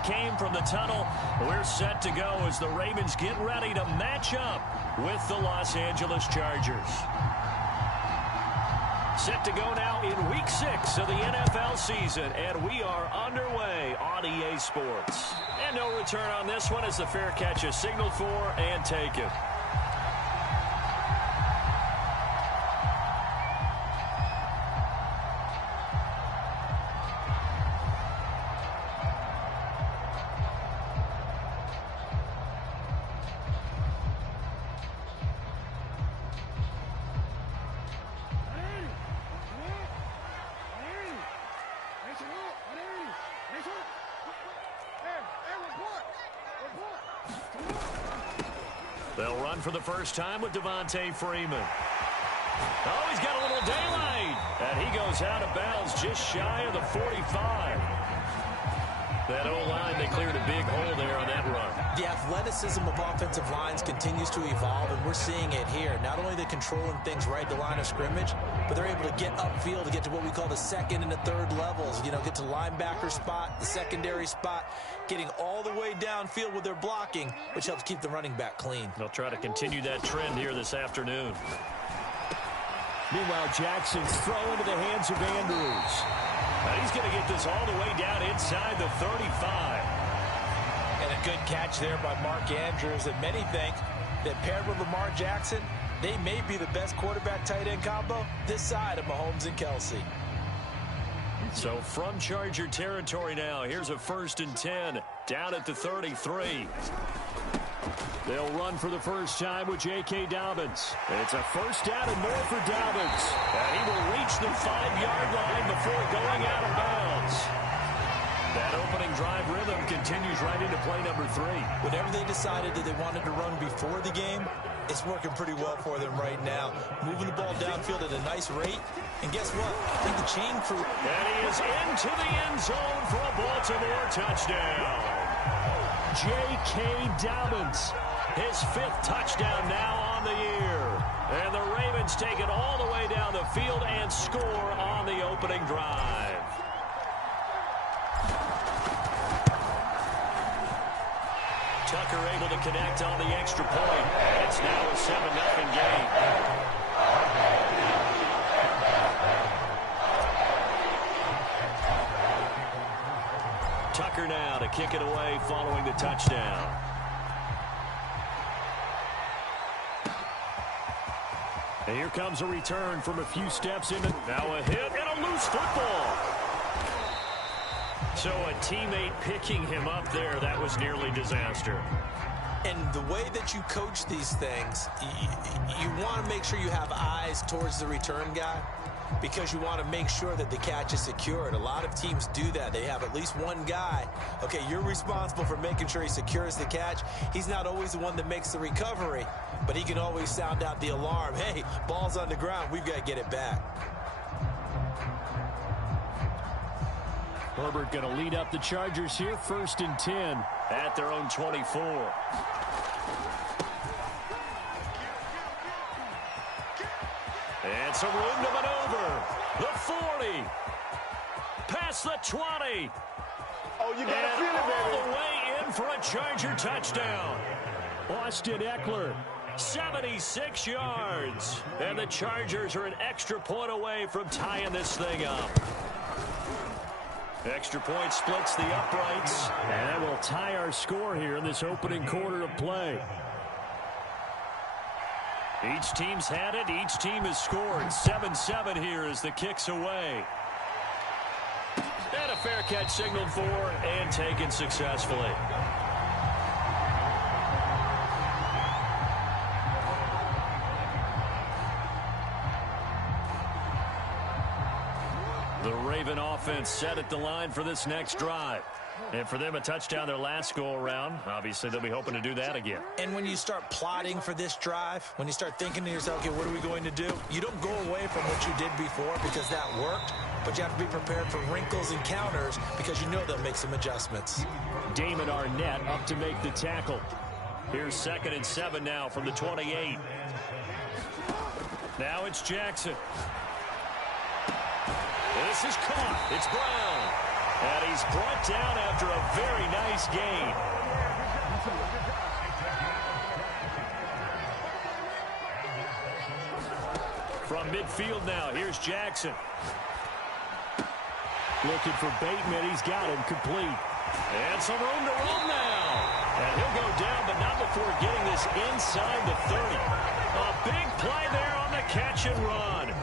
that came from the tunnel. We're set to go as the Ravens get ready to match up with the Los Angeles Chargers. Set to go now in Week 6 of the NFL season, and we are underway on EA Sports. And no return on this one as the fair catch is signaled for and taken. They'll run for the first time with Devontae Freeman. Oh, he's got a little daylight. And he goes out of bounds just shy of the 45. That O-line, they cleared a big hole there on that run. The athleticism of offensive lines continues to evolve, and we're seeing it here. Not only are they controlling things right at the line of scrimmage, but they're able to get upfield to get to what we call the second and the third levels. You know, get to linebacker spot, the secondary spot, getting all the way downfield with their blocking, which helps keep the running back clean. They'll try to continue that trend here this afternoon. Meanwhile, Jackson's throw into the hands of Andrews. Now he's going to get this all the way down inside the 35. And a good catch there by Mark Andrews. And many think that paired with Lamar Jackson, they may be the best quarterback-tight end combo this side of Mahomes and Kelsey. So from Charger territory now, here's a 1st and 10 down at the 33. They'll run for the first time with J.K. Dobbins. It's a first down and more for Dobbins. And he will reach the 5-yard line before going out of bounds. That opening drive rhythm continues right into play number 3. Whatever they decided that they wanted to run before the game, it's working pretty well for them right now. Moving the ball downfield at a nice rate. And guess what? I think the chain crew. And he is into the end zone for a Baltimore touchdown. J.K. Dobbins. His 5th touchdown now on the year. And the Ravens take it all the way down the field and score on the opening drive. Tucker able to connect on the extra point. And it's now a 7-0 game. Tucker now to kick it away following the touchdown. And here comes a return from a few steps in. Now a hit and a loose football. So a teammate picking him up there, that was nearly disaster. And the way that you coach these things, you want to make sure you have eyes towards the return guy because you want to make sure that the catch is secured. A lot of teams do that. They have at least one guy. Okay, you're responsible for making sure he secures the catch. He's not always the one that makes the recovery, but he can always sound out the alarm. Hey, ball's on the ground. We've got to get it back. Herbert going to lead up the Chargers here, 1st and 10 at their own 24. And some room to maneuver. The 40. Past the 20. Oh, you got to feel it, baby. All the way in for a Charger touchdown. Austin Eckler. 76 yards. And the Chargers are an extra point away from tying this thing up. Extra point splits the uprights. And that will tie our score here in this opening quarter of play. Each team's had it. Each team has scored. 7-7 here as the kick's away. And a fair catch signaled for and taken successfully. The Raven offense set at the line for this next drive. And for them, a touchdown their last go-around. Obviously, they'll be hoping to do that again. And when you start plotting for this drive, when you start thinking to yourself, okay, what are we going to do? You don't go away from what you did before because that worked, but you have to be prepared for wrinkles and counters because you know they'll make some adjustments. Damon Arnett up to make the tackle. Here's 2nd and 7 now from the 28. Now it's Jackson. This is caught. It's Brown. And he's brought down after a very nice gain. From midfield now, here's Jackson. Looking for Bateman. He's got him complete. And some room to roam now. And he'll go down, but not before getting this inside the 30. A big play there on the catch and run.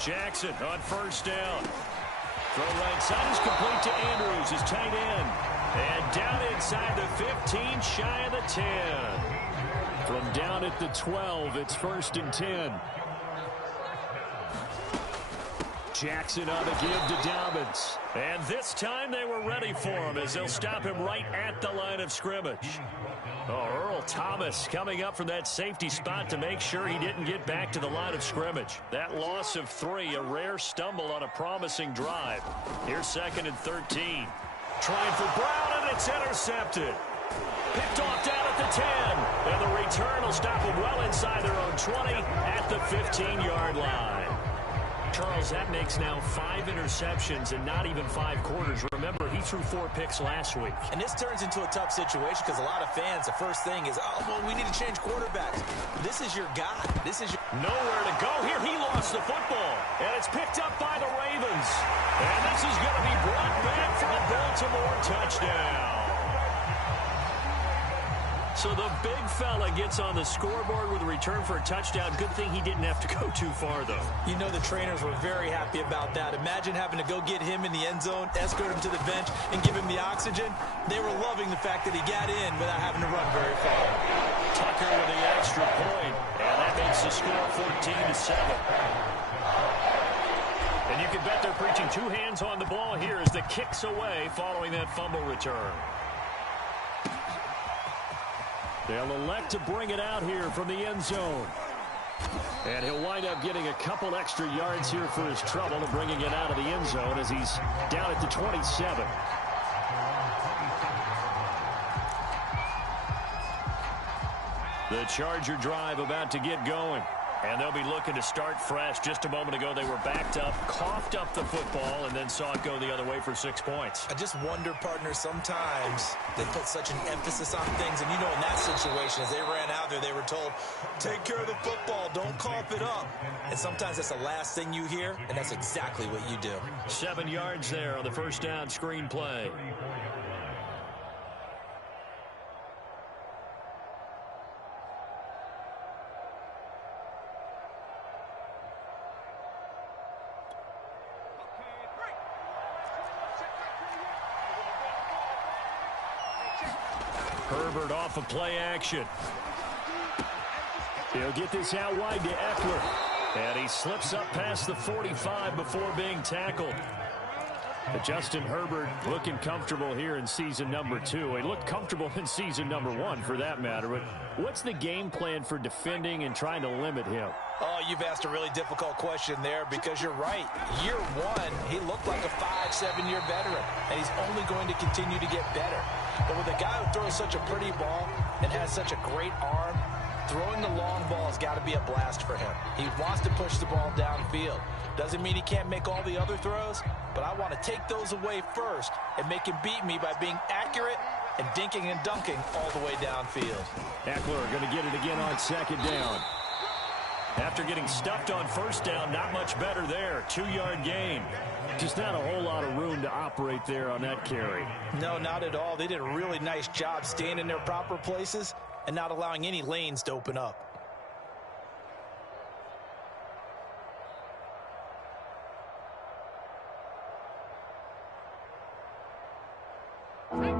Jackson on first down. Throw right side is complete to Andrews, his tight end. And down inside the 15, shy of the 10. From down at the 12, it's 1st and 10. Jackson on the give to Dobbins. And this time they were ready for him as they'll stop him right at the line of scrimmage. Oh, Earl Thomas coming up from that safety spot to make sure he didn't get back to the line of scrimmage. That loss of 3, a rare stumble on a promising drive. Here's 2nd and 13. Trying for Brown, and it's intercepted. Picked off down at the 10. And the return will stop them well inside their own 20 at the 15-yard line. Charles, that makes now 5 interceptions and not even 5 quarters. Remember, he threw 4 picks last week. And this turns into a tough situation because a lot of fans, the first thing is, oh, well, we need to change quarterbacks. This is your guy. This is your... Nowhere to go. Here he lost the football. And it's picked up by the Ravens. And this is going to be brought back for a Baltimore touchdown. So the big fella gets on the scoreboard with a return for a touchdown. Good thing he didn't have to go too far, though. You know the trainers were very happy about that. Imagine having to go get him in the end zone, escort him to the bench, and give him the oxygen. They were loving the fact that he got in without having to run very far. Tucker with the extra point, and that makes the score 14-7. And you can bet they're preaching 2 hands on the ball here as the kick's away following that fumble return. They'll elect to bring it out here from the end zone. And he'll wind up getting a couple extra yards here for his trouble and bringing it out of the end zone as he's down at the 27. The Charger drive about to get going. And they'll be looking to start fresh. Just a moment ago, they were backed up, coughed up the football, and then saw it go the other way for 6 points. I just wonder, partner, sometimes they put such an emphasis on things. And, you know, in that situation, as they ran out there, they were told, take care of the football, don't cough it up. And sometimes that's the last thing you hear, and that's exactly what you do. 7 yards there on the first down screen play. Herbert off of play action. He'll get this out wide to Eckler. And he slips up past the 45 before being tackled. But Justin Herbert looking comfortable here in season number 2. He looked comfortable in season number 1 for that matter. But what's the game plan for defending and trying to limit him? Oh, you've asked a really difficult question there because you're right. Year 1, he looked like a 5-7-year veteran, and he's only going to continue to get better. But with a guy who throws such a pretty ball and has such a great arm, throwing the long ball has got to be a blast for him. He wants to push the ball downfield. Doesn't mean he can't make all the other throws, but I want to take those away first and make him beat me by being accurate and dinking and dunking all the way downfield. Eckler going to get it again on 2nd down. After getting stuffed on 1st down, not much better there. 2-yard gain. Just not a whole lot of room to operate there on that carry. No, not at all. They did a really nice job staying in their proper places and not allowing any lanes to open up.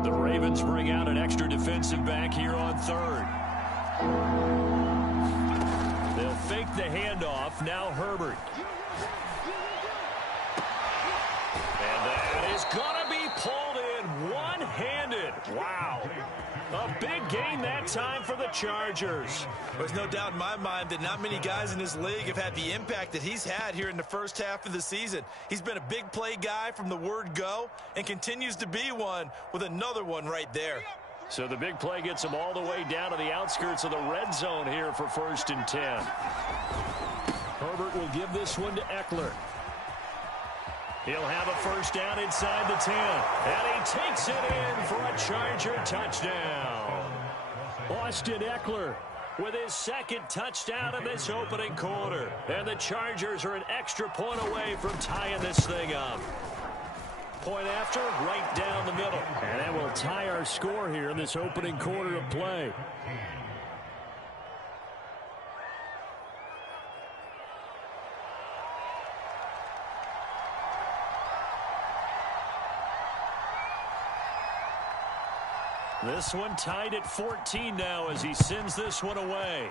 The Ravens bring out an extra defensive back here on 3rd. They'll fake the handoff. Now Herbert. And that is going to be pulled in one-handed. Wow. A big gain that time for the Chargers. There's no doubt in my mind that not many guys in this league have had the impact that he's had here in the first half of the season. He's been a big play guy from the word go and continues to be one with another one right there. So the big play gets him all the way down to the outskirts of the red zone here for 1st and 10. Herbert will give this one to Eckler. He'll have a first down inside the 10. And he takes it in for a Charger touchdown. Austin Eckler with his second touchdown in this opening quarter. And the Chargers are an extra point away from tying this thing up. Point after, right down the middle. And that will tie our score here in this opening quarter of play. This one tied at 14 now as he sends this one away.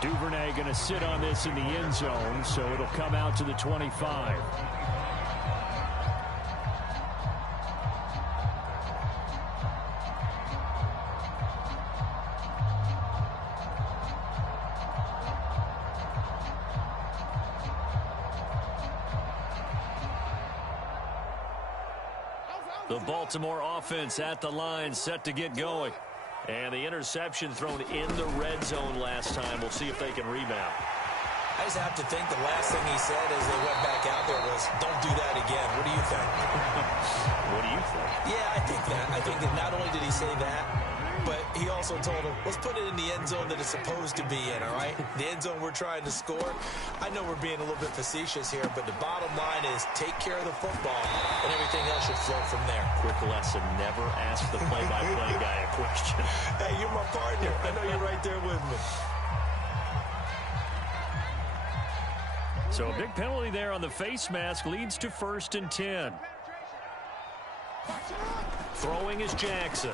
Duvernay going to sit on this in the end zone, so it'll come out to the 25. The Baltimore offense at the line, set to get going. And the interception thrown in the red zone last time. We'll see if they can rebound. I just have to think the last thing he said as they went back out there was, don't do that again. What do you think? What do you think? Yeah, I think that. I think that not only did he say that, but he also told him, let's put it in the end zone that it's supposed to be in, all right? The end zone we're trying to score. I know we're being a little bit facetious here, but the bottom line is take care of the football, and everything else should flow from there. Quick lesson, never ask the play-by-play guy a question. Hey, you're my partner. I know you're right there with me. So a big penalty there on the face mask leads to 1st and 10. Throwing is Jackson.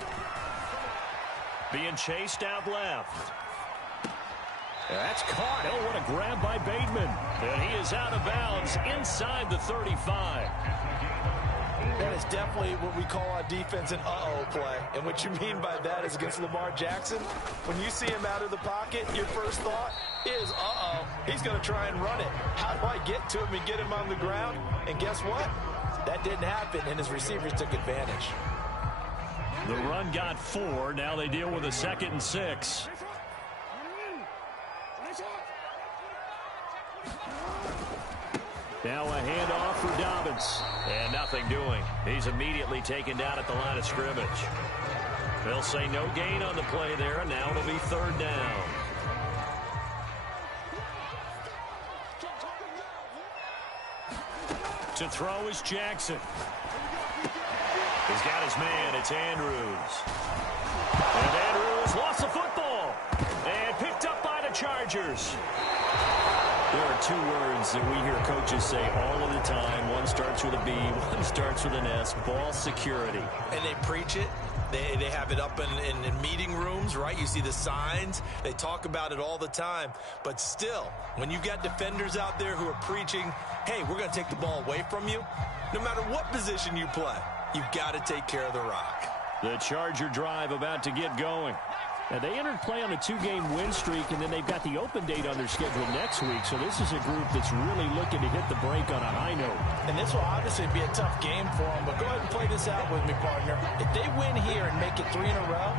Being chased out left. That's caught. Oh, what a grab by Bateman. And he is out of bounds inside the 35. That is definitely what we call on defense an uh-oh play. And what you mean by that is against Lamar Jackson, when you see him out of the pocket, your first thought is, uh-oh, he's going to try and run it. How do I get to him and get him on the ground? And guess what? That didn't happen, and his receivers took advantage. The run got 4. Now they deal with a 2nd and 6. Now a handoff for Dobbins. And nothing doing. He's immediately taken down at the line of scrimmage. They'll say no gain on the play there, and now it'll be 3rd down. To throw is Jackson. He's got his man. It's Andrews. And Andrews lost the football. And picked up by the Chargers. There are 2 words that we hear coaches say all of the time. One starts with a B, one starts with an S. Ball security. And they preach it. They have it up in meeting rooms, right? You see the signs. They talk about it all the time. But still, when you've got defenders out there who are preaching, hey, we're going to take the ball away from you, no matter what position you play, you've got to take care of the rock. The Charger drive about to get going. Now, they entered play on a 2-game win streak, and then they've got the open date on their schedule next week. So this is a group that's really looking to hit the break on a high note. And this will obviously be a tough game for them, but go ahead and play this out with me, partner. If they win here and make it 3 in a row,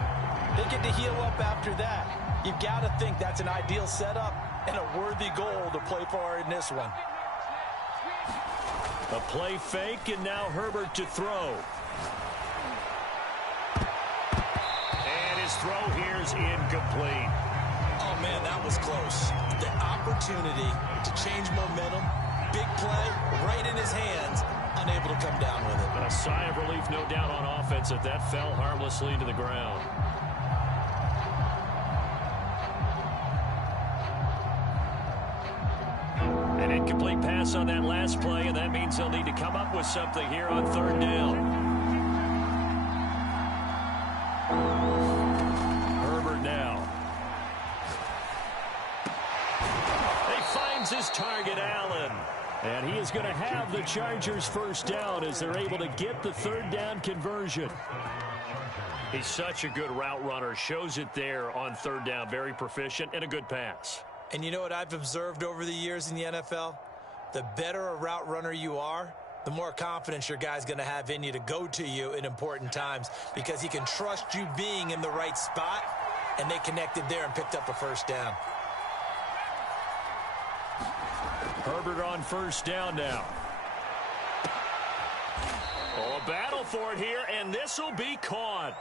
they get to heal up after that. You've got to think that's an ideal setup and a worthy goal to play for in this one. A play fake, and now Herbert to throw. His throw here is incomplete. Oh, man, that was close. The opportunity to change momentum, big play, right in his hands, unable to come down with it. A sigh of relief, no doubt, on offense if that fell harmlessly to the ground. An incomplete pass on that last play, and that means they'll need to come up with something here on 3rd down. His target, Allen. And he is going to have the Chargers' first down as they're able to get the 3rd down conversion. He's such a good route runner. Shows it there on 3rd down. Very proficient and a good pass. And you know what I've observed over the years in the NFL? The better a route runner you are, the more confidence your guy's going to have in you to go to you in important times because he can trust you being in the right spot and they connected there and picked up a first down. Herbert on first down now. Oh, a battle for it here, and this will be caught.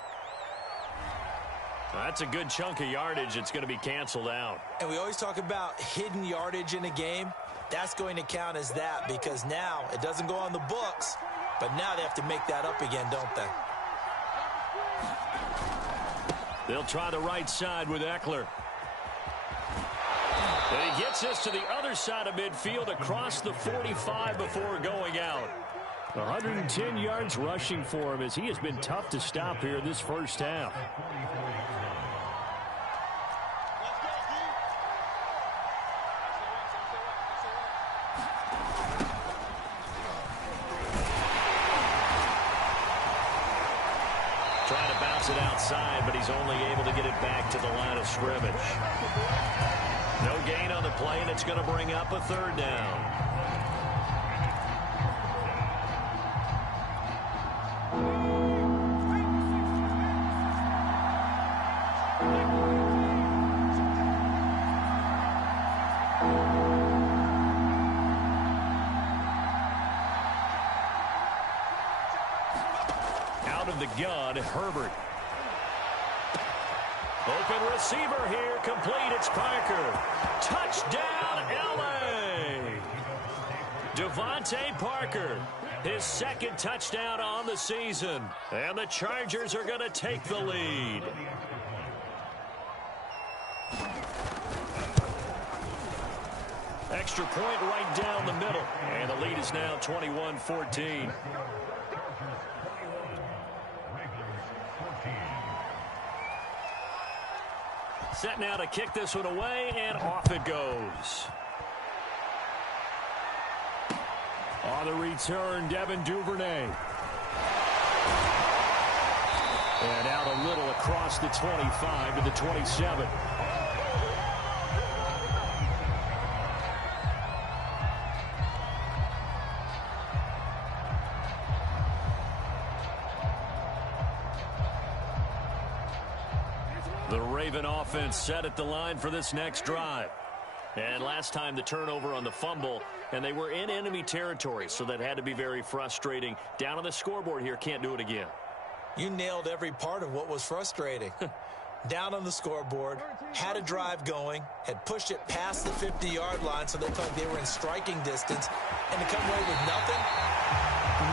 That's a good chunk of yardage. It's going to be canceled out. And we always talk about hidden yardage in a game. That's going to count as that because now it doesn't go on the books, but now they have to make that up again, don't they? They'll try the right side with Eckler. And he gets us to the other side of midfield across the 45 before going out. 110 yards rushing for him as he has been tough to stop here this first half. Trying to bounce it outside, but he's only able to get it back to the line of scrimmage. No gain on the play, and it's going to bring up a third down. Out of the gun, Herbert. Open receiver here, complete, it's Parker. Touchdown, L.A. Devontae Parker, his second touchdown on the season. And the Chargers are going to take the lead. Extra point right down the middle. And the lead is now 21-14. Set now to kick this one away, and off it goes. On the return, Devin Duvernay. And out a little across the 25 to the 27. The Raven offense set at the line for this next drive. And last time the turnover on the fumble, and they were in enemy territory, so that had to be very frustrating. Down on the scoreboard here, can't do it again. You nailed every part of what was frustrating. Down on the scoreboard, had a drive going, had pushed it past the 50-yard line so they felt like they were in striking distance, and to come away with nothing,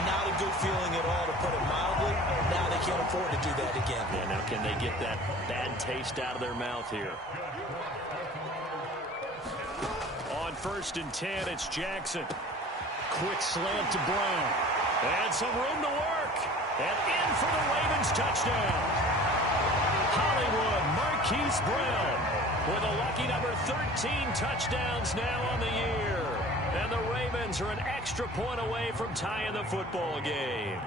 not a good feeling at all, to put it mildly. Now they can't afford to do that again. Yeah, now can they get that bad taste out of their mouth here? On 1st and 10, it's Jackson. Quick slant to Brown. And some room to work. And in for the Ravens touchdown. Hollywood Marquise Brown with a lucky number 13 touchdowns now on the year. And the Ravens are an extra point away from tying the football game.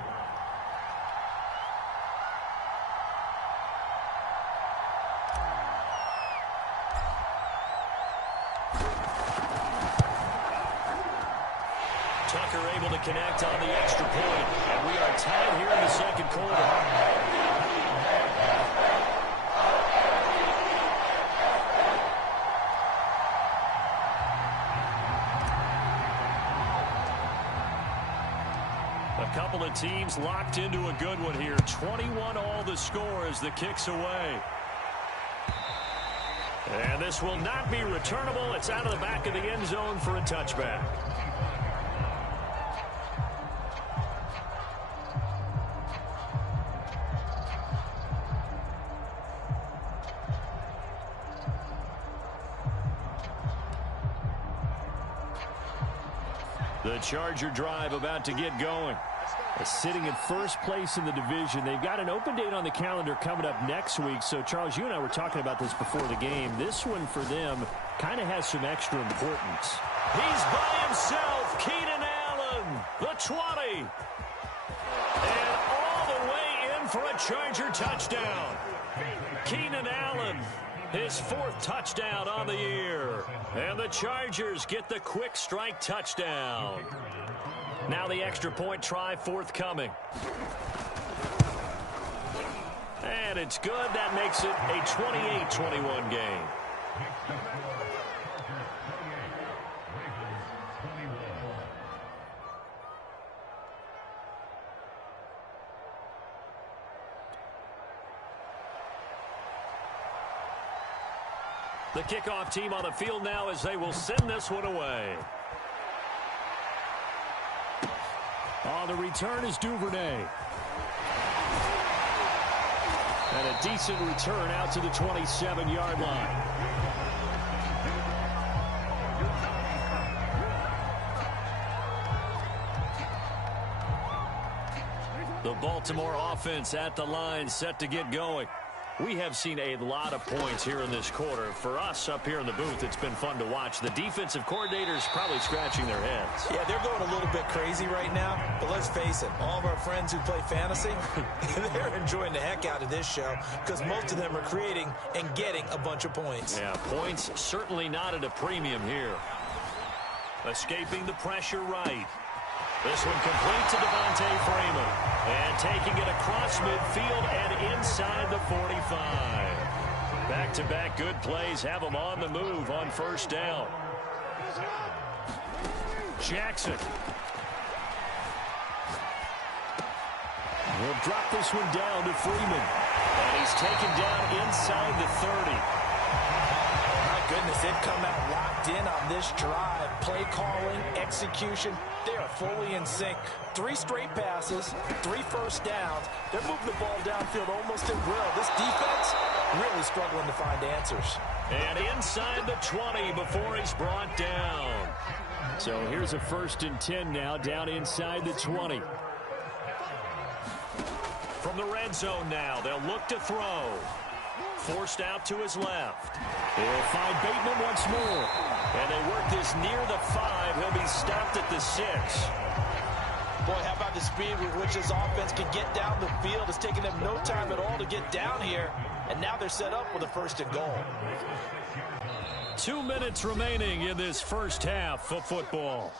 Tucker able to connect on the extra point. And we are tied here in the second quarter. A couple of teams locked into a good one here. 21 all the score as the kick's away. And this will not be returnable. It's out of the back of the end zone for a touchback. The Charger drive about to get going. Sitting in first place in the division. They've got an open date on the calendar coming up next week. So, Charles, you and I were talking about this before the game. This one for them kind of has some extra importance. He's by himself. Keenan Allen, the 20. And all the way in for a Charger touchdown. Keenan Allen, his 4th touchdown on the year. And the Chargers get the quick strike touchdown. Now the extra point try forthcoming. And it's good. That makes it a 28-21 game. The kickoff team on the field now as they will send this one away. On the return is Duvernay. And a decent return out to the 27-yard line. The Baltimore offense at the line, set to get going. We have seen a lot of points here in this quarter. For us up here in the booth, it's been fun to watch. The defensive coordinators probably scratching their heads. Yeah, they're going a little bit crazy right now. But let's face it, all of our friends who play fantasy, they're enjoying the heck out of this show because most of them are creating and getting a bunch of points. Yeah, points certainly not at a premium here. Escaping the pressure right. This one complete to Devontae Freeman. And taking it across midfield and inside the 45. Back-to-back good plays have them on the move on first down. Jackson. We'll drop this one down to Freeman. And he's taken down inside the 30. Goodness, they've come out locked in on this drive. Play calling, execution, they are fully in sync. 3 straight passes, 3 first downs. They're moving the ball downfield almost at will. This defense really struggling to find answers. And inside the 20 before he's brought down. So here's a 1st and 10 now, down inside the 20. From the red zone now, they'll look to throw. Forced out to his left. He'll find Bateman once more. And they work this near the 5. He'll be stopped at the 6. Boy, how about the speed with which this offense can get down the field? It's taking them no time at all to get down here. And now they're set up with a 1st and goal. 2 minutes remaining in this first half of football.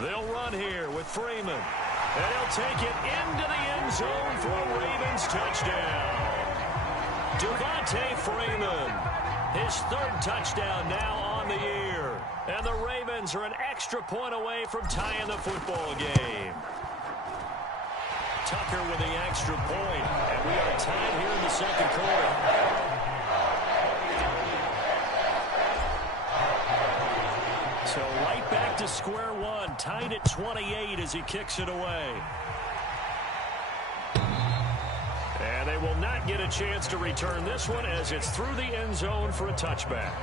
They'll run here with Freeman. And he'll take it into the end zone for a Ravens touchdown. Devontae Freeman, his 3rd touchdown now on the year. And the Ravens are an extra point away from tying the football game. Tucker with the extra point. And we are tied here in the 2nd quarter. So right back to square one, tied at 28 as he kicks it away. And they will not get a chance to return this one as it's through the end zone for a touchback.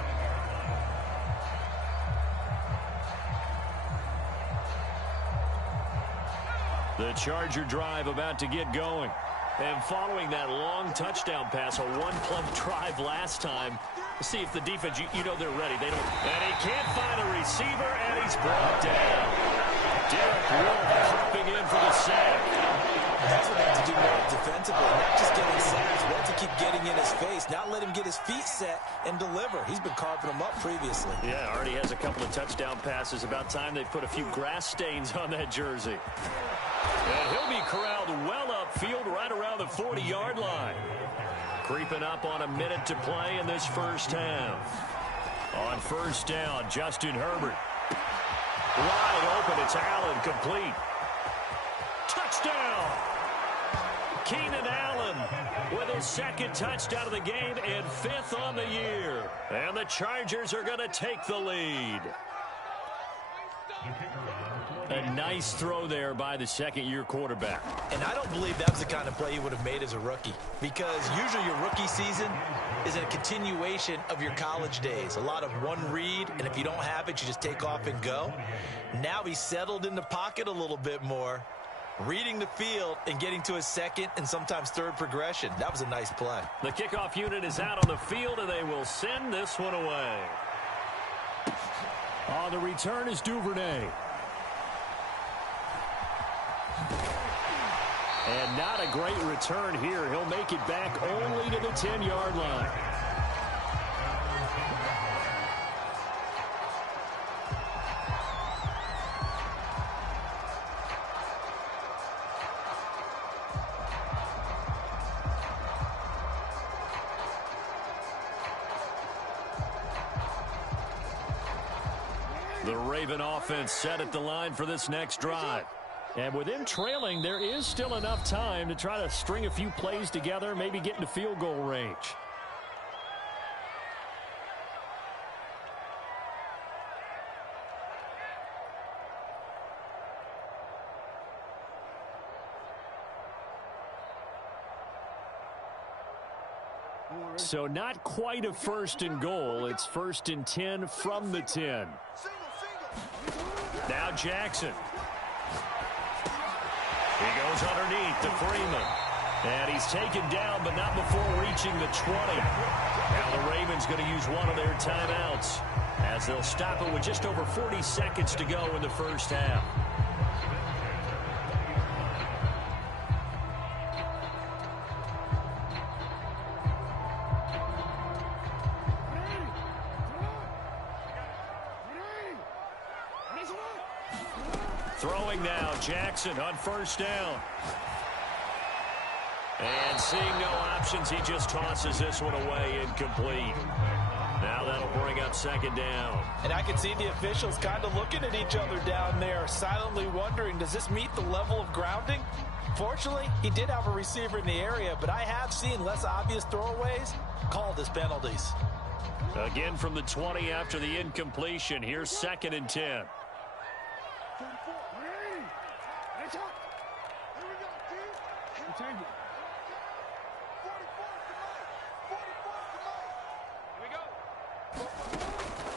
The Charger drive about to get going. And following that long touchdown pass, a 1-play drive last time, see if the defense, you know they're ready. They don't. And he can't find a receiver, and he's brought down. Derek Wolfe hopping in for the sack. That's what they have to do more defensively, not just getting sacks, but to keep getting in his face, not let him get his feet set and deliver. He's been carving them up previously. Yeah, already has a couple of touchdown passes. About time they put a few grass stains on that jersey. And he'll be corralled well upfield right around the 40-yard line. Creeping up on a minute to play in this first half. On first down, Justin Herbert. Wide open, it's Allen, complete. Touchdown! Keenan Allen with his 2nd touchdown of the game and 5th on the year. And the Chargers are going to take the lead. A nice throw there by the 2nd-year quarterback. And I don't believe that was the kind of play he would have made as a rookie, because usually your rookie season is a continuation of your college days. A lot of one read, and if you don't have it, you just take off and go. Now he's settled in the pocket a little bit more, reading the field and getting to his 2nd and sometimes 3rd progression. That was a nice play. The kickoff unit is out on the field, and they will send this one away. On the return is Duvernay. And not a great return here. He'll make it back only to the 10-yard line. The Raven offense set at the line for this next drive. And with them trailing, there is still enough time to try to string a few plays together, maybe get into field goal range. So not quite a 1st and goal. It's 1st and 10 from the 10. Now Jackson. He goes underneath to Freeman. And he's taken down, but not before reaching the 20. Now the Ravens going to use one of their timeouts as they'll stop it with just over 40 seconds to go in the first half. Throwing now, Jackson on 1st down. And seeing no options, he just tosses this one away, incomplete. Now that'll bring up 2nd down. And I can see the officials kind of looking at each other down there, silently wondering, does this meet the level of grounding? Fortunately, he did have a receiver in the area, but I have seen less obvious throwaways called as penalties. Again from the 20 after the incompletion. Here's 2nd and 10.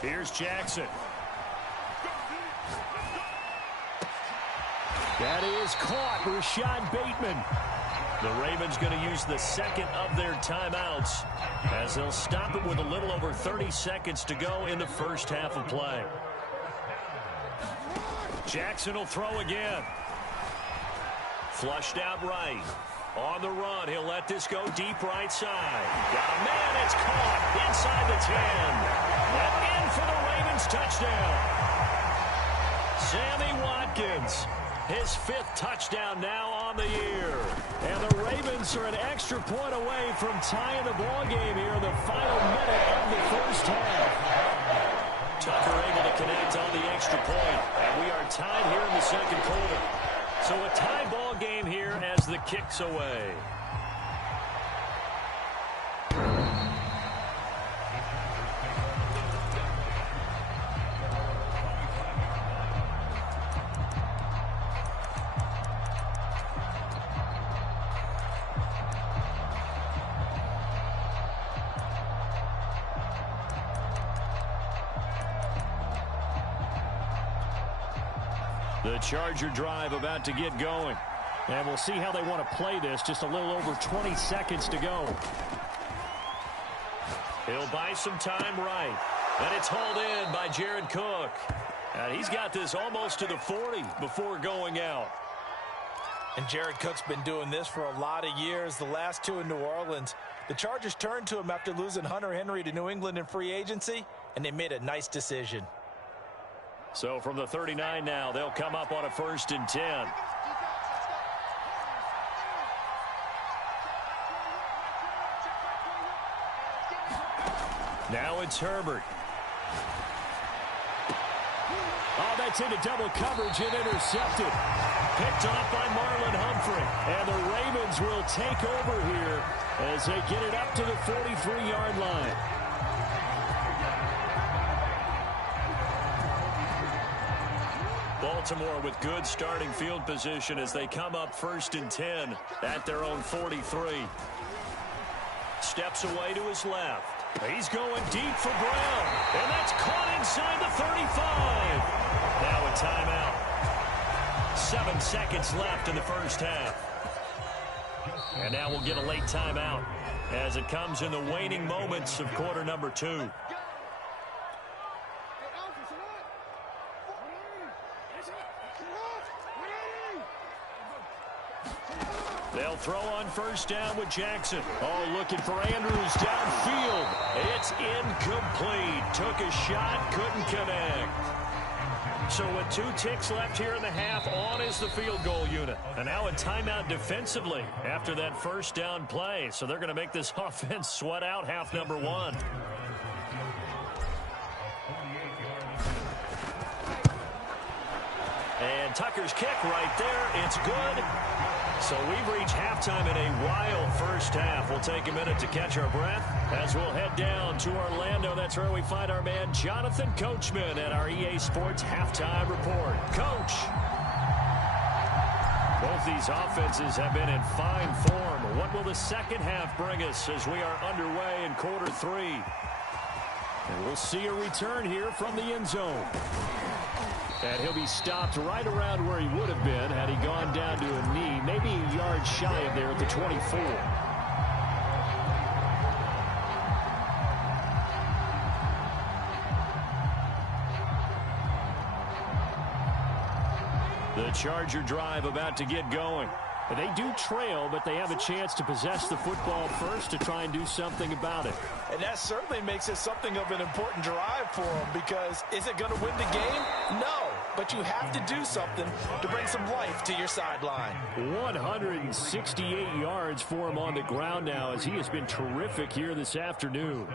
Here's Jackson. That is caught. Rashad Bateman. The Ravens going to use the 2nd of their timeouts as they'll stop it with a little over 30 seconds to go in the first half of play. Jackson will throw again. Flushed out right. On the run, he'll let this go deep right side. Got a man, it's caught inside the 10. And in for the Ravens touchdown. Sammy Watkins, his 5th touchdown now on the year. And the Ravens are an extra point away from tying the ball game here in the final minute of the first half. Tucker able to connect on the extra point. And we are tied here in the 2nd quarter. So a tie ball game here as the kick's away. The Charger drive about to get going. And we'll see how they want to play this. Just a little over 20 seconds to go. He'll buy some time right. And it's hauled in by Jared Cook. And he's got this almost to the 40 before going out. And Jared Cook's been doing this for a lot of years. The last 2 in New Orleans. The Chargers turned to him after losing Hunter Henry to New England in free agency. And they made a nice decision. So from the 39 now, they'll come up on a 1st and 10. Now it's Herbert. Oh, that's into double coverage and intercepted. Picked off by Marlon Humphrey. And the Ravens will take over here as they get it up to the 43-yard line. Baltimore with good starting field position as they come up 1st and 10 at their own 43. Steps away to his left. He's going deep for Brown. And that's caught inside the 35. Now a timeout. 7 seconds left in the first half. And now we'll get a late timeout as it comes in the waning moments of quarter number 2. They'll throw on first down with Jackson. Oh, looking for Andrews downfield. It's incomplete. Took a shot, couldn't connect. So with 2 ticks left here in the half, on is the field goal unit. And now a timeout defensively after that first down play. So they're going to make this offense sweat out half number 1. And Tucker's kick right there. It's good. So we've reached halftime in a wild first half. We'll take a minute to catch our breath as we'll head down to Orlando. That's where we find our man Jonathan Coachman at our EA Sports Halftime Report. Coach. Both these offenses have been in fine form. What will the second half bring us as we are underway in quarter 3? And we'll see a return here from the end zone. And he'll be stopped right around where he would have been had he gone down to a knee, maybe a yard shy of there at the 24. The Charger drive about to get going. They do trail, but they have a chance to possess the football first to try and do something about it. And that certainly makes it something of an important drive for them, because is it going to win the game? No, but you have to do something to bring some life to your sideline. 168 yards for him on the ground now, as he has been terrific here this afternoon.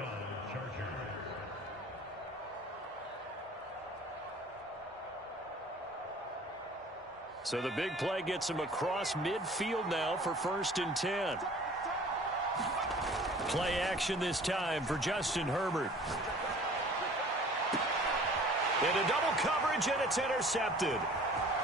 So the big play gets him across midfield now for 1st and 10. Play action this time for Justin Herbert. Into double coverage, and it's intercepted.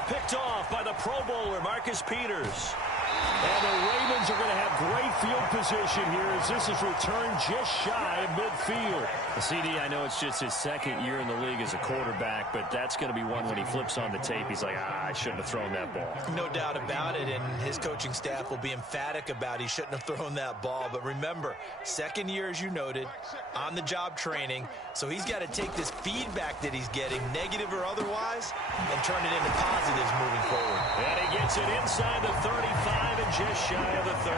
Picked off by the Pro Bowler, Marcus Peters. And the Ravens are going to have great field position here as this is returned just shy of midfield. CD, I know it's just his 2nd year in the league as a quarterback, but that's going to be one when he flips on the tape. He's like, I shouldn't have thrown that ball. No doubt about it, and his coaching staff will be emphatic about he shouldn't have thrown that ball. But remember, 2nd year, as you noted, on-the-job training, so he's got to take this feedback that he's getting, negative or otherwise, and turn it into positives moving forward. And he gets it inside the 35 and just shy of the 30.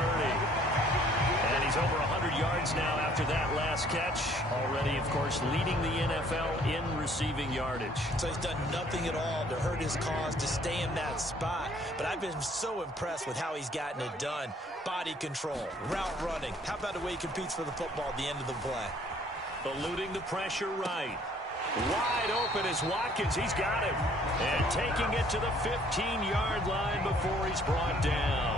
And he's over 100 yards now after that last catch. Already, of course, leading the NFL in receiving yardage. So he's done nothing at all to hurt his cause, to stay in that spot. But I've been so impressed with how he's gotten it done. Body control, route running. How about the way he competes for the football at the end of the play? Eluding the pressure right. Wide open is Watkins. He's got it. And taking it to the 15-yard line before he's brought down.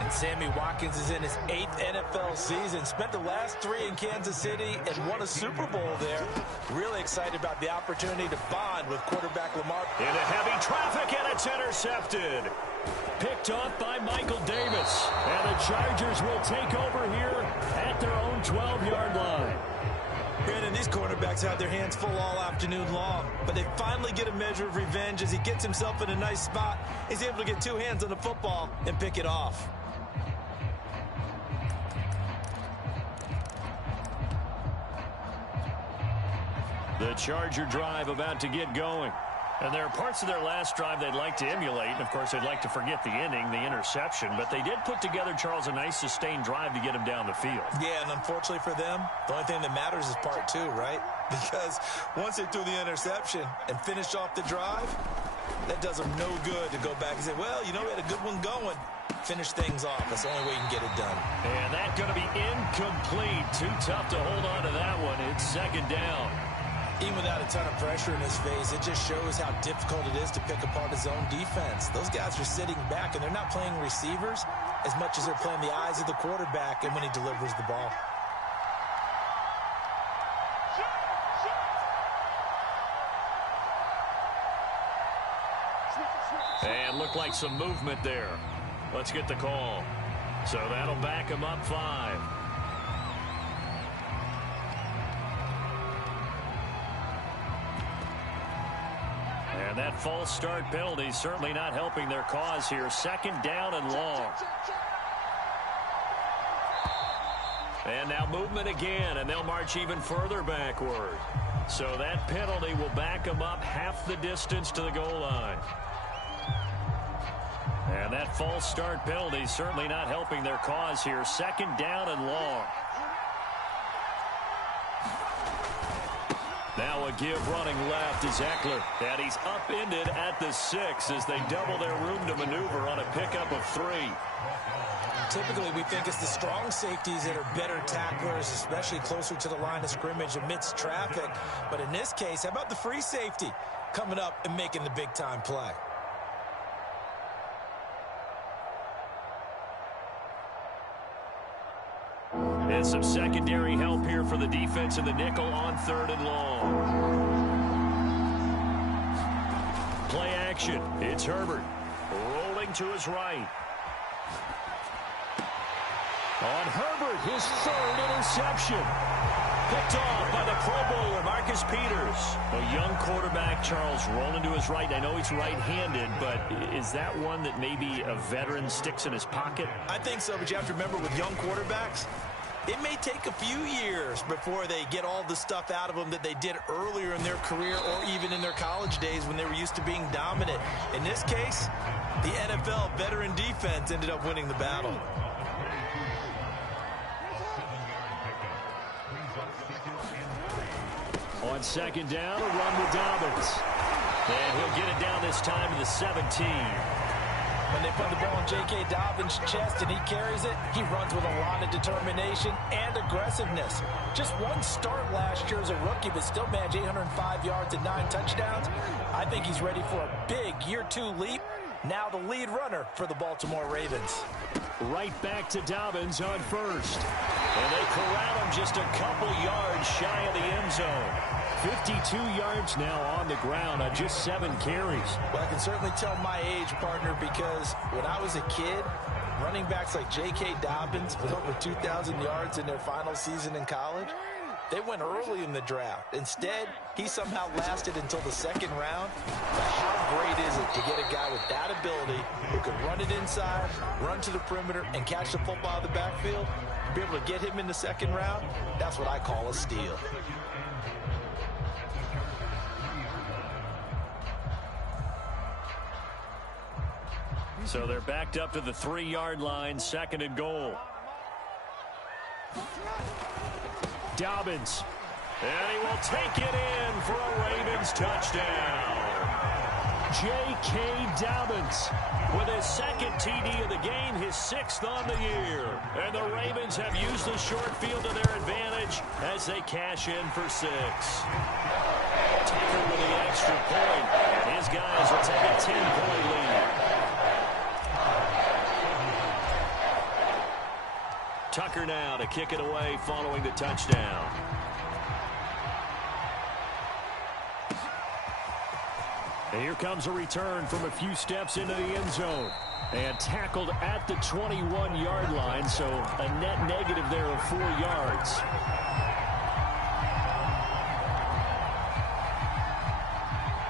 And Sammy Watkins is in his 8th NFL season. Spent the last 3 in Kansas City and won a Super Bowl there. Really excited about the opportunity to bond with quarterback Lamar. Into heavy traffic, and it's intercepted. Picked off by Michael Davis. And the Chargers will take over here at their own 12-yard line. Brandon, these quarterbacks have their hands full all afternoon long, but they finally get a measure of revenge as he gets himself in a nice spot. He's able to get 2 hands on the football and pick it off. The Charger drive about to get going. And there are parts of their last drive they'd like to emulate. And, of course, they'd like to forget the inning, the interception. But they did put together, Charles, a nice sustained drive to get him down the field. Yeah, and unfortunately for them, the only thing that matters is part 2, right? Because once they threw the interception and finished off the drive, that does them no good to go back and say, well, you know, we had a good one going. Finish things off. That's the only way you can get it done. And that's going to be incomplete. Too tough to hold on to that one. It's 2nd down. Even without a ton of pressure in his face, it just shows how difficult it is to pick apart his own defense. Those guys are sitting back, and they're not playing receivers as much as they're playing the eyes of the quarterback and when he delivers the ball. And looked like some movement there. Let's get the call. So that'll back him up 5. And that false start penalty certainly not helping their cause here. 2nd down and long. And now movement again, and they'll march even further backward. So that penalty will back them up half the distance to the goal line. And that false start penalty certainly not helping their cause here. Second down and long. Now a give running left is Eckler. And he's upended at the 6 as they double their room to maneuver on a pickup of 3. Typically, we think it's the strong safeties that are better tacklers, especially closer to the line of scrimmage amidst traffic. But in this case, how about the free safety coming up and making the big-time play? And some secondary help here for the defense in the nickel on 3rd and long. Play action. It's Herbert rolling to his right. On Herbert, his 3rd interception. Picked off by the Pro Bowler, Marcus Peters. A young quarterback, Charles, rolling to his right. I know he's right-handed, but is that one that maybe a veteran sticks in his pocket? I think so, but you have to remember with young quarterbacks, it may take a few years before they get all the stuff out of them that they did earlier in their career or even in their college days when they were used to being dominant. In this case, the NFL veteran defense ended up winning the battle. On second down, a run with Dobbins. And he'll get it down this time to the 17. When they put the ball in J.K. Dobbins' chest and he carries it, he runs with a lot of determination and aggressiveness. Just one start last year as a rookie, but still managed 805 yards and 9 touchdowns. I think he's ready for a big year-2 leap. Now the lead runner for the Baltimore Ravens. Right back to Dobbins on first. And they corral him just a couple yards shy of the end zone. 52 yards now on the ground on just 7 carries. Well, I can certainly tell my age, partner, because when I was a kid, running backs like J.K. Dobbins with over 2,000 yards in their final season in college, they went early in the draft. Instead, he somehow lasted until the 2nd round. But how great is it to get a guy with that ability who can run it inside, run to the perimeter, and catch the football out of the backfield? Be able to get him in the 2nd round, that's what I call a steal. So they're backed up to the 3-yard line, 2nd and goal. Dobbins. And he will take it in for a Ravens touchdown. J.K. Dobbins with his 2nd TD of the game, his 6th on the year. And the Ravens have used the short field to their advantage as they cash in for 6. Tucker with the extra point. His guys will take a 10-point lead. Tucker now to kick it away following the touchdown. And here comes a return from a few steps into the end zone. And tackled at the 21-yard line, so a net negative there of 4 yards.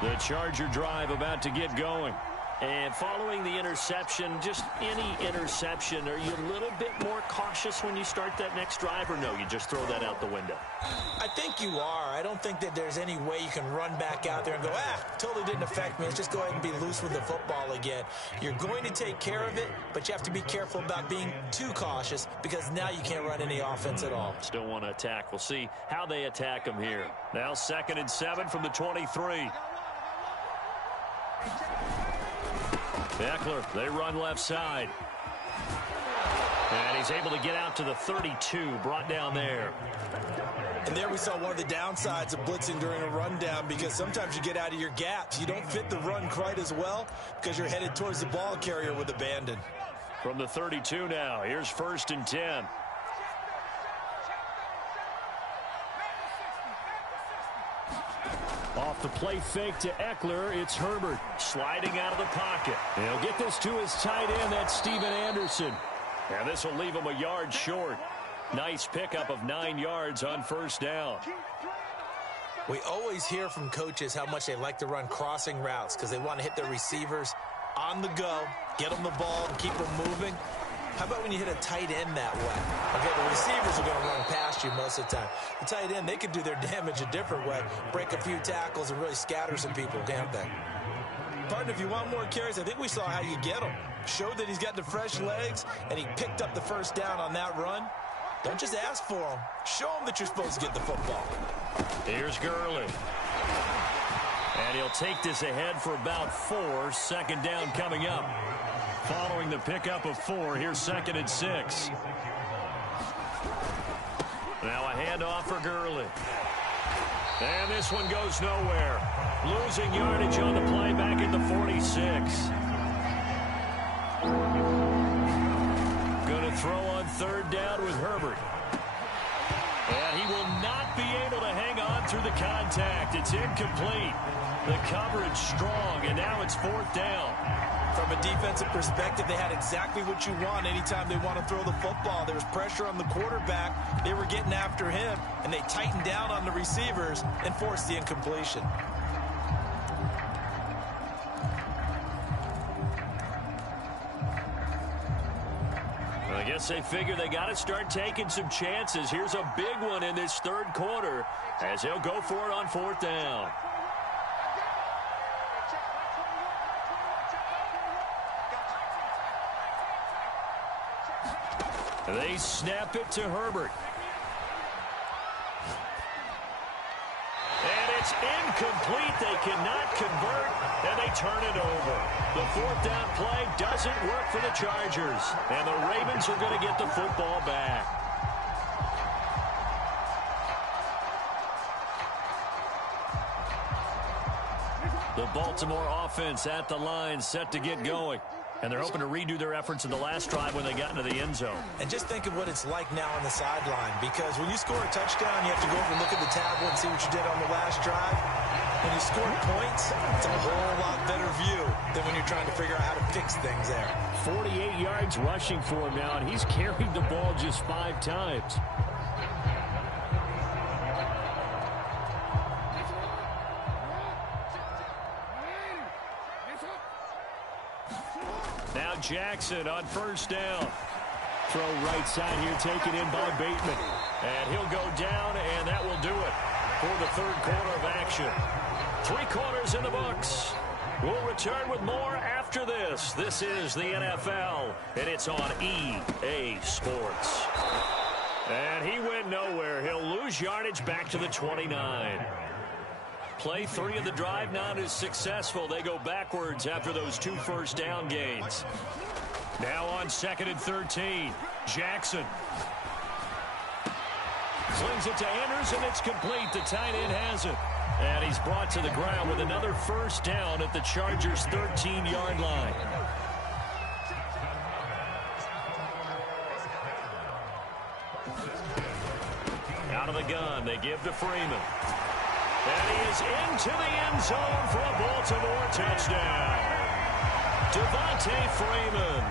The Charger drive about to get going. And following the interception, just any interception, are you a little bit more cautious when you start that next drive, or no, you just throw that out the window? I think you are. I don't think that there's any way you can run back out there and go, totally didn't affect me. Let's just go ahead and be loose with the football again. You're going to take care of it, but you have to be careful about being too cautious because now you can't run any offense at all. Still want to attack. We'll see how they attack them here. Now 2nd and 7 from the 23. Eckler, they run left side. And he's able to get out to the 32, brought down there. And there we saw one of the downsides of blitzing during a rundown because sometimes you get out of your gaps. You don't fit the run quite as well because you're headed towards the ball carrier with abandon. From the 32 now, here's 1st and 10. Off the play fake to Eckler, it's Herbert sliding out of the pocket. He'll get this to his tight end, that's Steven Anderson. And this will leave him a yard short. Nice pickup of 9 yards on 1st down. We always hear from coaches how much they like to run crossing routes because they want to hit their receivers on the go, get them the ball, and keep them moving. How about when you hit a tight end that way? Okay, the receivers are going to run past you most of the time. The tight end, they can do their damage a different way, break a few tackles and really scatter some people, can't they? Partner, if you want more carries, I think we saw how you get them. Showed that he's got the fresh legs, and he picked up the first down on that run. Don't just ask for them. Show them that you're supposed to get the football. Here's Gurley. And he'll take this ahead for about 4. Second down coming up. Following the pickup of 4, here's 2nd and 6. Now a handoff for Gurley. And this one goes nowhere. Losing yardage on the play back at the 46. Going to throw on 3rd down with Herbert. And he will not be able to hang on through the contact. It's incomplete. The coverage strong, and now it's 4th down. From a defensive perspective, they had exactly what you want anytime they want to throw the football. There was pressure on the quarterback. They were getting after him, and they tightened down on the receivers and forced the incompletion. I guess they figure they got to start taking some chances. Here's a big one in this 3rd quarter as he'll go for it on 4th down. They snap it to Herbert. And it's incomplete. They cannot convert, and they turn it over. The 4th down play doesn't work for the Chargers, and the Ravens are going to get the football back. The Baltimore offense at the line, set to get going. And they're hoping to redo their efforts in the last drive when they got into the end zone. And just think of what it's like now on the sideline, because when you score a touchdown, you have to go over and look at the tablet and see what you did on the last drive. When you score points, it's a whole lot better view than when you're trying to figure out how to fix things there. 48 yards rushing for him now, and he's carried the ball just 5 times. Now Jackson on 1st down. Throw right side here taken in by Bateman. And he'll go down, and that will do it for the 3rd quarter of action. 3 quarters in the books. We'll return with more after this. This is the NFL, and it's on EA Sports. And he went nowhere. He'll lose yardage back to the 29. Play 3 of the drive not as successful. They go backwards after those 2 first down gains. Now on 2nd and 13. Jackson. Slings it to Anders, and it's complete. The tight end has it. And he's brought to the ground with another first down at the Chargers' 13-yard line. Out of the gun, they give to Freeman. And he is into the end zone for a Baltimore touchdown. Devontae Freeman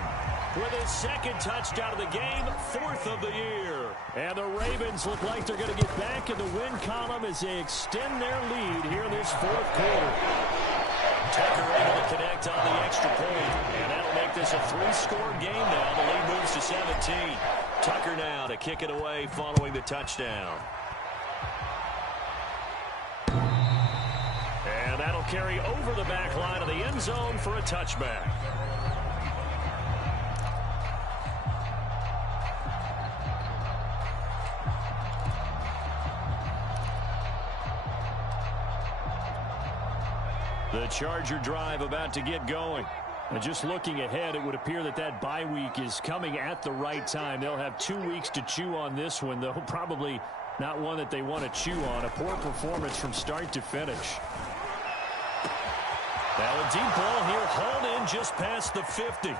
with his 2nd touchdown of the game, 4th of the year. And the Ravens look like they're going to get back in the win column as they extend their lead here in this 4th quarter. Tucker able to connect on the extra point. And that'll make this a 3-score game now. The lead moves to 17. Tucker now to kick it away following the touchdown. And that'll carry over the back line of the end zone for a touchback. The Charger drive about to get going. And just looking ahead, it would appear that that bye week is coming at the right time. They'll have 2 weeks to chew on this one, though probably not one that they want to chew on. A poor performance from start to finish. Now a deep ball here, hauled in just past the 50.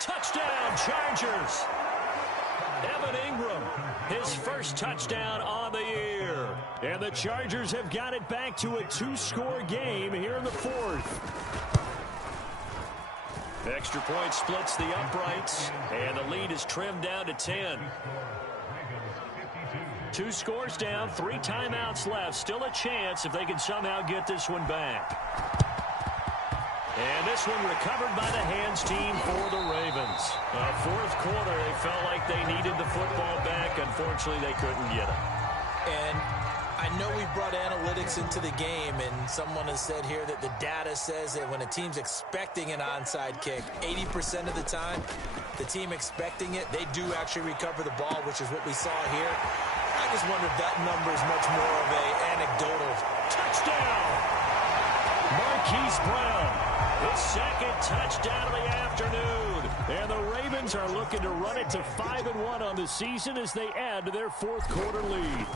Touchdown, Chargers. Evan Ingram, his first touchdown on the year. And the Chargers have got it back to a 2-score game here in the 4th. Extra point splits the uprights, and the lead is trimmed down to 10. 2 scores down, 3 timeouts left. Still a chance if they can somehow get this one back. And this one recovered by the hands team for the Ravens. 4th quarter, they felt like they needed the football back. Unfortunately, they couldn't get it. And I know we brought analytics into the game, and someone has said here that the data says that when a team's expecting an onside kick, 80% of the time, the team expecting it, they do actually recover the ball, which is what we saw here. I just wonder if that number is much more of a anecdotal. Touchdown! Marquise Brown, his second touchdown of the afternoon. And the Ravens are looking to run it to 5-1 on the season as they add to their fourth quarter lead.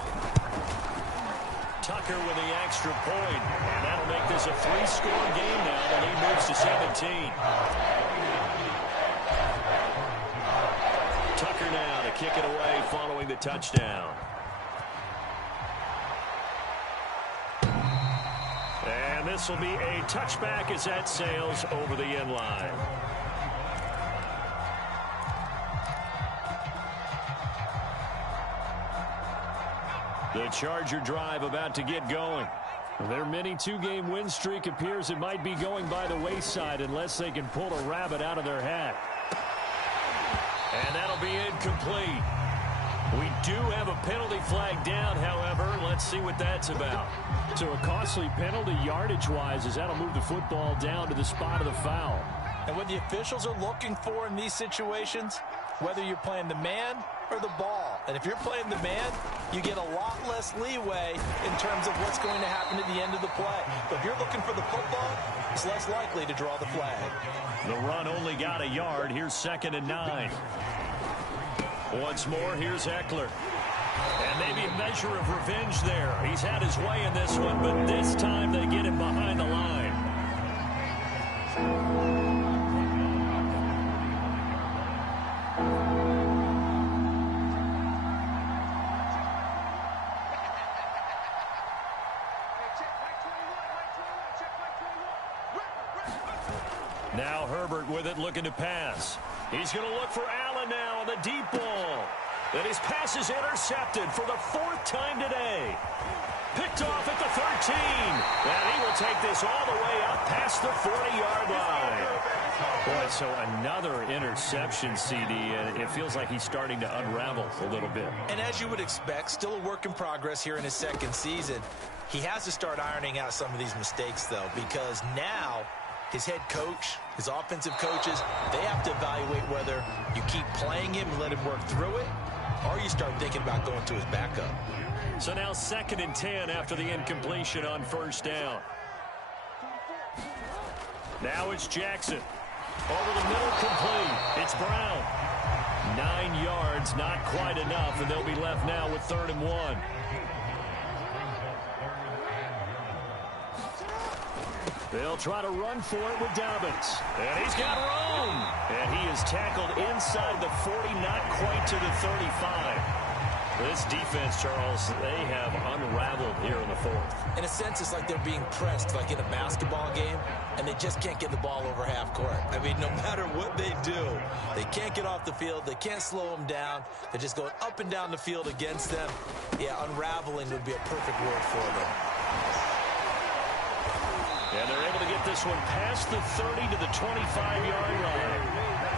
Tucker with the extra point, and that'll make this a 3-score game now. The lead moves to 17. Tucker now to kick it away following the touchdown. And this will be a touchback as that sails over the end line. The Charger drive about to get going. Their mini 2-game win streak appears it might be going by the wayside unless they can pull a rabbit out of their hat. And that'll be incomplete. We do have a penalty flag down, however. Let's see what that's about. So a costly penalty yardage-wise as that'll move the football down to the spot of the foul. And what the officials are looking for in these situations, whether you're playing the man or the ball. And if you're playing the man, you get a lot less leeway in terms of what's going to happen at the end of the play. But if you're looking for the football, it's less likely to draw the flag. The run only got a yard. Here's 2nd and 9. Once more, here's Eckler. And maybe a measure of revenge there. He's had his way in this one, but this time they get him behind the line. Now Herbert with it, looking to pass. He's going to look for Allen now on the deep ball. And his pass is intercepted for the 4th time today. Picked off at the 13. And he will take this all the way up past the 40-yard line. Boy, so another interception, CD, and it feels like he's starting to unravel a little bit. And as you would expect, still a work in progress here in his 2nd season. He has to start ironing out some of these mistakes, though, because now his head coach, his offensive coaches, they have to evaluate whether you keep playing him and let him work through it, or you start thinking about going to his backup. So now 2nd and 10 after the incompletion on 1st down. Now it's Jackson. Over the middle, complete. It's Brown. 9 yards, not quite enough, and they'll be left now with 3rd and 1. They'll try to run for it with Dobbins. And he's got room. And he is tackled inside the 40, not quite to the 35. This defense, Charles, they have unraveled here in the 4th. In a sense, it's like they're being pressed like in a basketball game, and they just can't get the ball over half court. I mean, no matter what they do, they can't get off the field. They can't slow them down. They're just going up and down the field against them. Yeah, unraveling would be a perfect word for them. And they're able to get this one past the 30 to the 25-yard line.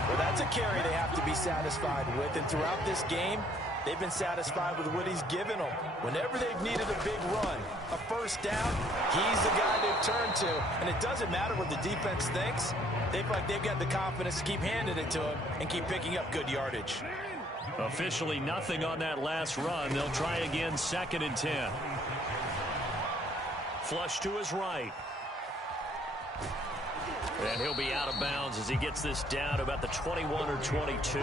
Well, that's a carry they have to be satisfied with. And throughout this game, they've been satisfied with what he's given them. Whenever they've needed a big run, a 1st down, he's the guy they've turned to. And it doesn't matter what the defense thinks. They feel like they've got the confidence to keep handing it to him and keep picking up good yardage. Officially nothing on that last run. They'll try again 2nd and 10. Flush to his right. And he'll be out of bounds as he gets this down to about the 21 or 22.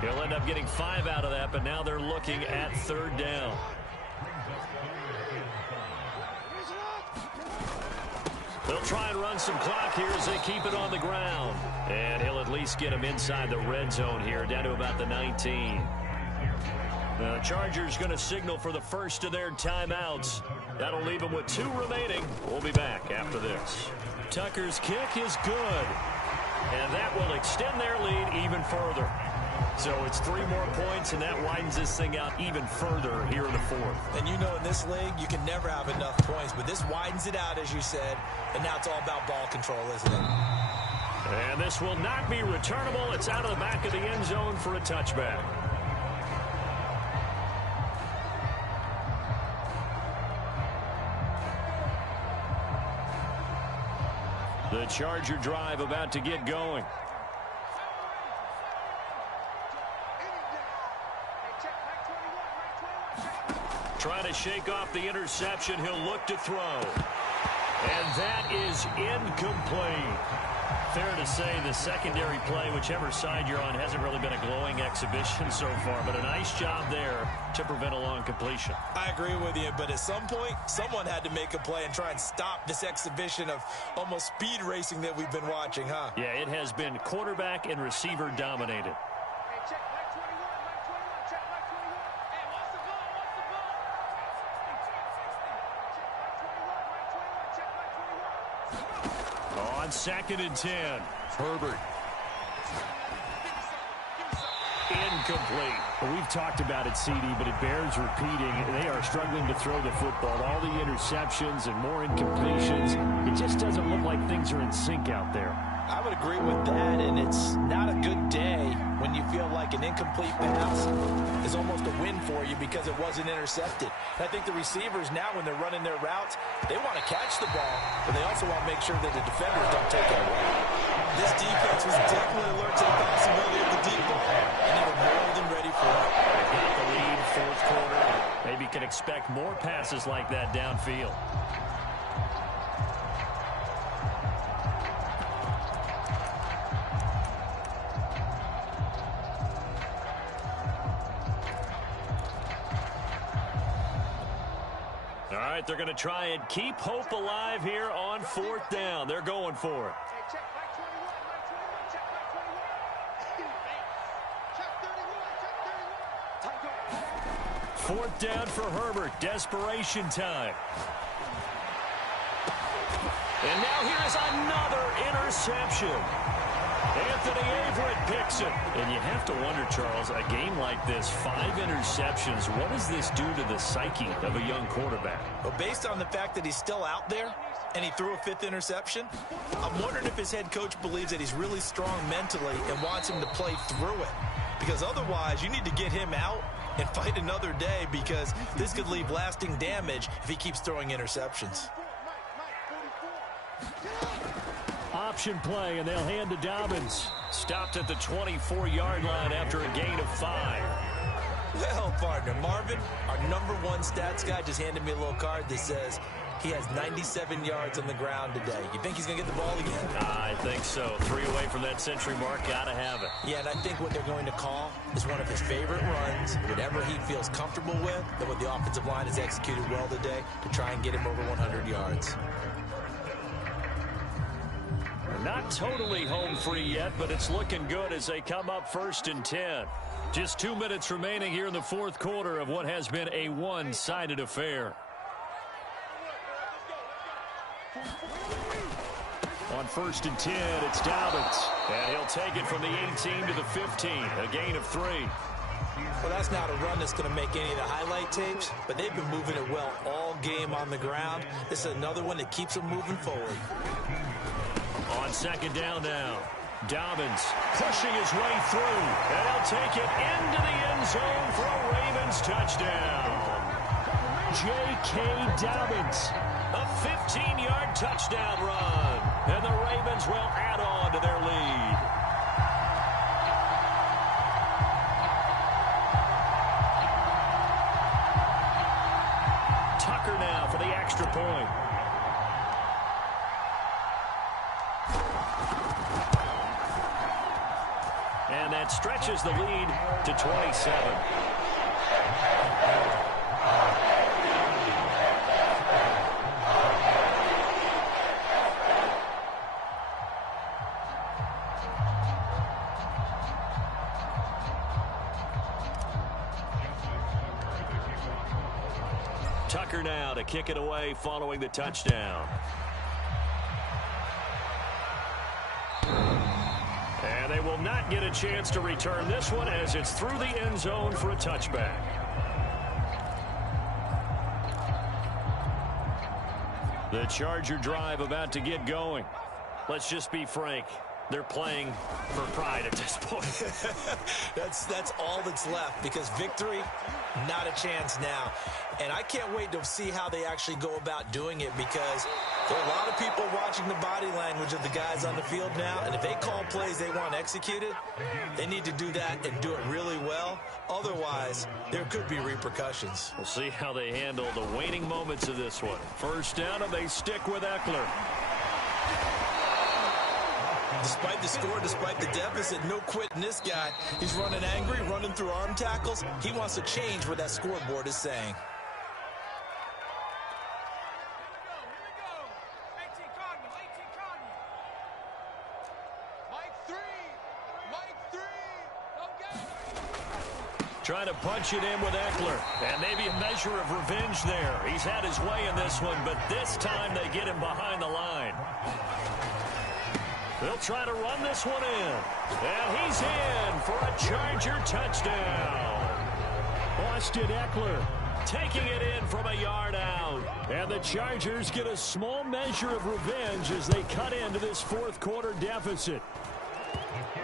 He'll end up getting 5 out of that, but now they're looking at 3rd down. They'll try and run some clock here as they keep it on the ground. And he'll at least get him inside the red zone here, down to about the 19. The Chargers going to signal for the first of their timeouts. That'll leave them with 2 remaining. We'll be back after this. Tucker's kick is good. And that will extend their lead even further. So it's 3 more points, and that widens this thing out even further here in the 4th. And you know in this league, you can never have enough points. But this widens it out, as you said. And now it's all about ball control, isn't it? And this will not be returnable. It's out of the back of the end zone for a touchback. The Charger drive about to get going. Trying to shake off the interception. He'll look to throw. And that is incomplete. Fair to say the secondary play, whichever side you're on, hasn't really been a glowing exhibition so far, but a nice job there to prevent a long completion. I agree with you, but at some point, someone had to make a play and try and stop this exhibition of almost speed racing that we've been watching, huh? Yeah, it has been quarterback and receiver dominated. On 2nd and 10. Herbert. Incomplete. Well, we've talked about it, CD, but it bears repeating. They are struggling to throw the football. All the interceptions and more incompletions. It just doesn't look like things are in sync out there. I would agree with that, and it's not a good day when you feel like an incomplete pass is almost a win for you because it wasn't intercepted. And I think the receivers now, when they're running their routes, they want to catch the ball, but they also want to make sure that the defenders don't take it away. This defense was definitely alert to the possibility of the deep ball, and they were more than ready for it. They got the lead, 4th quarter. Maybe can expect more passes like that downfield. All right, they're going to try and keep hope alive here on 4th down. They're going for it. Fourth down for Herbert. Desperation time. And now here is another interception. Anthony Averett picks it. And you have to wonder, Charles, a game like this, 5 interceptions, what does this do to the psyche of a young quarterback? Well, based on the fact that he's still out there and he threw a 5th interception, I'm wondering if his head coach believes that he's really strong mentally and wants him to play through it. Because otherwise, you need to get him out and fight another day, because this could leave lasting damage if he keeps throwing interceptions. Option play, and they'll hand to Dobbins. Stopped at the 24-yard line after a gain of 5. Well, partner, Marvin, our #1 stats guy, just handed me a little card that says he has 97 yards on the ground today. You think he's going to get the ball again? I think so. 3 away from that century mark. Got to have it. Yeah, and I think what they're going to call is one of his favorite runs, whatever he feels comfortable with, and what the offensive line has executed well today to try and get him over 100 yards. Not totally home free yet, but it's looking good as they come up 1st and 10. Just 2 minutes remaining here in the 4th quarter of what has been a one-sided affair. On 1st and 10, it's Dobbins. And he'll take it from the 18 to the 15, a gain of 3. Well, that's not a run that's going to make any of the highlight tapes, but they've been moving it well all game on the ground. This is another one that keeps them moving forward. On 2nd down now, Dobbins pushing his way through, and he'll take it into the end zone for a Ravens touchdown. J.K. Dobbins, a 15-yard touchdown run, and the Ravens will add on to their lead. Tucker now for the extra point. And that stretches the lead to 27. Tucker now to kick it away following the touchdown. And they will not get a chance to return this one as it's through the end zone for a touchback. The Charger drive about to get going. Let's just be frank. They're playing for pride at this point. That's all that's left, because victory, not a chance now. And I can't wait to see how they actually go about doing it, because There are a lot of people watching the body language of the guys on the field now, and if they call plays they want executed, they need to do that and do it really well. Otherwise, there could be repercussions. We'll see how they handle the waning moments of this one. First down, and they stick with Eckler. Despite the score, despite the deficit, no quitting this guy. He's running angry, running through arm tackles. He wants to change what that scoreboard is saying. Trying to punch it in with Eckler. And maybe a measure of revenge there. He's had his way in this one, but this time they get him behind the line. They'll try to run this one in. And he's in for a Charger touchdown. Austin Eckler taking it in from a yard out. And the Chargers get a small measure of revenge as they cut into this fourth quarter deficit.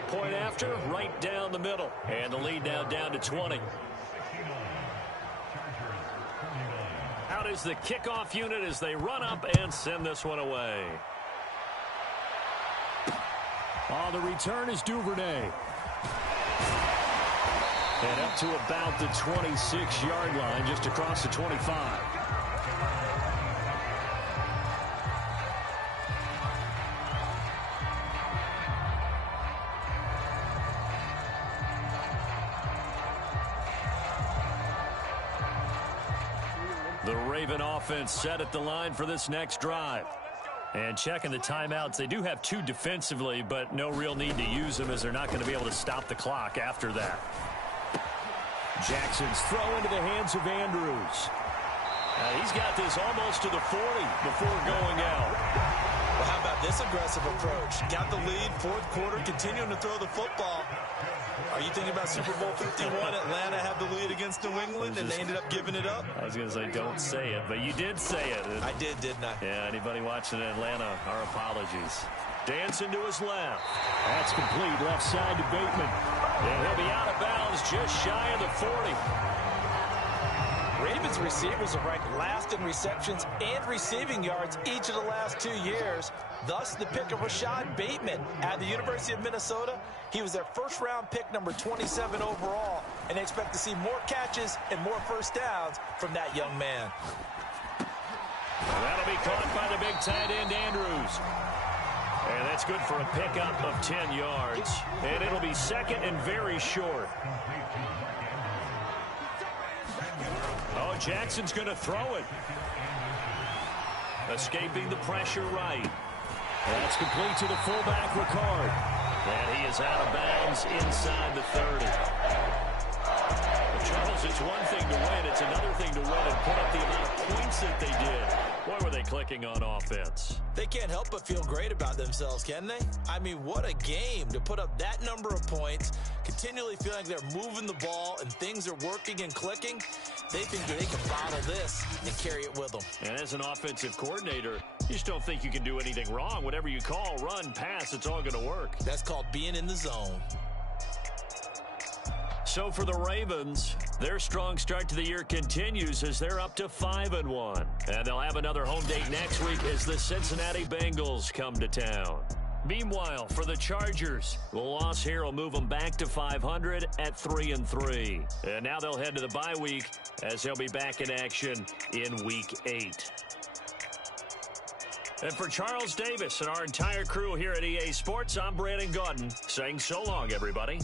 Point after, right down the middle. And the lead now down to 20. Out is the kickoff unit as they run up and send this one away. The return is Duvernay. And up to about the 26-yard line, just across the 25. The Raven offense set at the line for this next drive. And checking the timeouts, they do have two defensively, but no real need to use them as they're not going to be able to stop the clock after that. Jackson's throw into the hands of Andrews. He's got this almost to the 40 before going out. Well, how about this aggressive approach? Got the lead, fourth quarter, continuing to throw the football. Are you thinking about Super Bowl 51? Atlanta had the lead against New England, and they ended up giving it up? I was going to say, don't say it, but you did say it. I didn't I? Yeah, anybody watching Atlanta, our apologies. Dancing to his left. That's complete, left side to Bateman. And he'll be out of bounds just shy of the 40. Ravens receivers are ranked last in receptions and receiving yards each of the last 2 years. Thus, the pick of Rashad Bateman at the University of Minnesota. He was their first-round pick, number 27 overall, and they expect to see more catches and more first downs from that young man. And that'll be caught by the big tight end, Andrews. And that's good for a pickup of 10 yards. And it'll be second and very short. Oh, Jackson's going to throw it. Escaping the pressure right. That's complete to the fullback, Ricard. And he is out of bounds inside the 30. Well, Charles, it's one thing to win. It's another thing to win and put up the amount of points that they did. Boy, were they clicking on offense. They can't help but feel great about themselves, can they? I mean, what a game to put up that number of points, continually feeling like they're moving the ball and things are working and clicking. They think that they can bottle this and carry it with them. And as an offensive coordinator, you just don't think you can do anything wrong. Whatever you call, run, pass, it's all going to work. That's called being in the zone. So for the Ravens, their strong start to the year continues as they're up to 5-1. And they'll have another home date next week as the Cincinnati Bengals come to town. Meanwhile, for the Chargers, the loss here will move them back to 500 at 3-3. And now they'll head to the bye week as they'll be back in action in Week 8. And for Charles Davis and our entire crew here at EA Sports, I'm Brandon Gaudin saying so long, everybody.